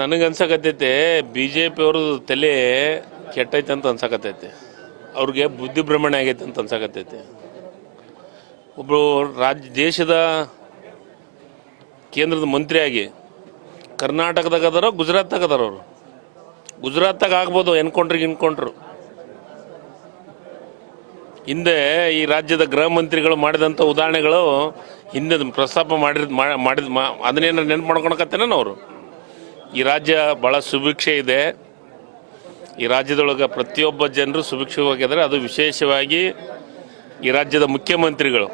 ನನಗನ್ಸಕತ್ತೈತೆ BJP ಅವ್ರದ್ದು ತಲೆ ಕೆಟ್ಟೈತೆ ಅಂತ ಅನ್ಸಕತ್ತೈತೆ. ಅವ್ರಿಗೆ ಬುದ್ಧಿಭ್ರಮಣೆ ಆಗೈತೆ ಅಂತ ಅನ್ಸಕತ್ತೈತೆ. ಒಬ್ಬರು ದೇಶದ ಕೇಂದ್ರದ ಮಂತ್ರಿಯಾಗಿ ಕರ್ನಾಟಕದಾಗ ಅದಾರೋ ಗುಜರಾತ್ದಾಗ ಅದಾರ ಅವರು. ಗುಜರಾತ್ದಾಗ ಆಗ್ಬೋದು ಎನ್ಕೌಂಟ್ರು. ಹಿಂದೆ ಈ ರಾಜ್ಯದ ಗೃಹ ಮಂತ್ರಿಗಳು ಮಾಡಿದಂಥ ಉದಾಹರಣೆಗಳು ಹಿಂದೆ ಪ್ರಸ್ತಾಪ ಮಾಡಿದ ಅದನ್ನೇನಾರು ನೆನಪು ಮಾಡ್ಕೊಳಕತ್ತೇನ ಅವರು. ಈ ರಾಜ್ಯ ಭಾಳ ಸುಭಿಕ್ಷೆ ಇದೆ. ಈ ರಾಜ್ಯದೊಳಗೆ ಪ್ರತಿಯೊಬ್ಬ ಜನರು ಸುಭಿಕ್ಷವಾಗಿದ್ದಾರೆ. ಅದು ವಿಶೇಷವಾಗಿ ಈ ರಾಜ್ಯದ ಮುಖ್ಯಮಂತ್ರಿಗಳು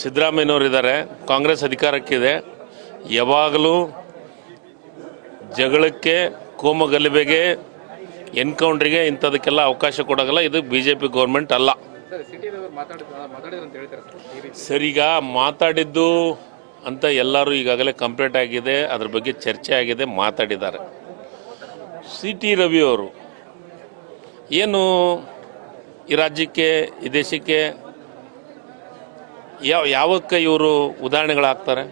ಸಿದ್ದರಾಮಯ್ಯನವರಿದ್ದಾರೆ. ಕಾಂಗ್ರೆಸ್ ಅಧಿಕಾರಕ್ಕಿದೆ. ಯಾವಾಗಲೂ ಜಗಳಕ್ಕೆ, ಕೋಮಗಲಭೆಗೆ, ಎನ್ಕೌಂಟ್ರಿಗೆ ಇಂಥದಕ್ಕೆಲ್ಲ ಅವಕಾಶ ಕೊಡೋಲ್ಲ. ಇದು BJP ಗೌರ್ಮೆಂಟ್ ಅಲ್ಲ. ಸರಿಗ ಮಾತಾಡಿದ್ದು ಅಂತ ಎಲ್ಲರೂ ಈಗಾಗಲೇ ಕಂಪ್ಲೀಟ್ ಆಗಿದೆ. ಅದ್ರ ಬಗ್ಗೆ ಚರ್ಚೆ ಆಗಿದೆ, ಮಾತಾಡಿದ್ದಾರೆ. CT ರವಿ ಅವರು ಏನು ಈ ರಾಜ್ಯಕ್ಕೆ, ಈ ದೇಶಕ್ಕೆ ಯಾವಕ್ಕೆ ಇವರು ಉದಾಹರಣೆಗಳಾಗ್ತಾರೆ?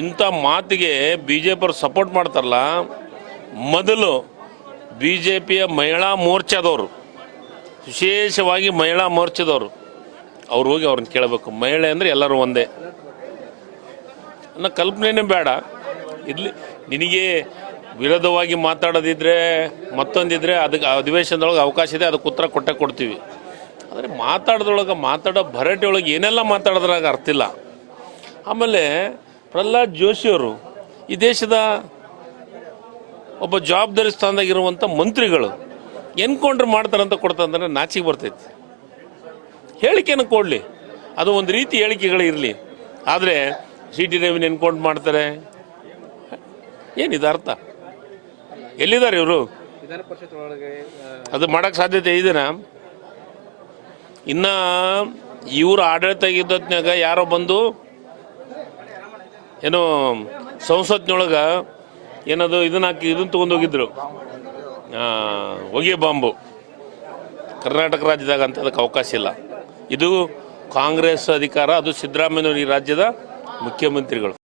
ಇಂಥ ಮಾತಿಗೆ BJP ಅವರು ಸಪೋರ್ಟ್ ಮಾಡ್ತಾರಲ್ಲ. ಮೊದಲು BJPಯ ಮಹಿಳಾ ಮೋರ್ಚಾದವರು, ವಿಶೇಷವಾಗಿ ಮಹಿಳಾ ಮೋರ್ಚಾದವರು, ಅವ್ರು ಹೋಗಿ ಅವ್ರನ್ನ ಕೇಳಬೇಕು. ಮಹಿಳೆ ಅಂದರೆ ಎಲ್ಲರೂ ಒಂದೇ ಅನ್ನೋ ಕಲ್ಪನೆನೇ ಬೇಡ. ಇಲ್ಲಿ ನಿನಗೆ ವಿರೋಧವಾಗಿ ಮಾತಾಡೋದಿದ್ರೆ, ಮತ್ತೊಂದಿದ್ರೆ ಅದಕ್ಕೆ ಅಧಿವೇಶನದೊಳಗೆ ಅವಕಾಶ ಇದೆ, ಅದಕ್ಕೆ ಉತ್ತರ ಕೊಡ್ತೀವಿ. ಆದರೆ ಮಾತಾಡೋ ಭರಾಟೆ ಒಳಗೆ ಏನೆಲ್ಲ ಮಾತಾಡೋದ್ರಾಗ ಅರ್ಥ ಇಲ್ಲ. ಆಮೇಲೆ ಪ್ರಹ್ಲಾದ್ ಜೋಶಿಯವರು ಈ ದೇಶದ ಒಬ್ಬ ಜವಾಬ್ದಾರಿ ಸ್ಥಾನದಾಗಿರುವಂಥ ಮಂತ್ರಿಗಳು ಎನ್ಕೌಂಟ್ರ್ ಮಾಡ್ತಾರಂತ ಕೊಡ್ತಂದ್ರೆ ನಾಚಿಗೆ ಬರ್ತೈತಿ. ಹೇಳಿಕೆಯನ್ನು ಕೊಡಲಿ, ಅದು ಒಂದು ರೀತಿ ಹೇಳಿಕೆಗಳಿರಲಿ. ಆದರೆ CT ರವಿನ ಎನ್ಕೌಂಟ್ ಮಾಡ್ತಾರೆ, ಏನಿದೆ ಅರ್ಥ? ಎಲ್ಲಿದ್ದಾರೆ ಇವರು? ಅದು ಮಾಡೋಕ್ಕೆ ಸಾಧ್ಯತೆ ಇದೆನಾ? ಇನ್ನು ಇವರು ಆಡಳಿತ ಇದ್ದತ್ನಾಗ ಯಾರೋ ಬಂದು ಏನೋ ಸಂಸತ್ನೊಳಗೆ ಏನದು ಇದನ್ನು ತೊಗೊಂಡೋಗಿದ್ರು, ಹೊಗೆ ಬಾಂಬು. ಕರ್ನಾಟಕ ರಾಜ್ಯದಾಗ ಅಂತ ಅದಕ್ಕೆ ಅವಕಾಶ ಇಲ್ಲ. ಇದು ಕಾಂಗ್ರೆಸ್ ಅಧಿಕಾರ, ಅದು ಸಿದ್ದರಾಮಯ್ಯನವರು ಈ ರಾಜ್ಯದ ಮುಖ್ಯಮಂತ್ರಿಗಳು.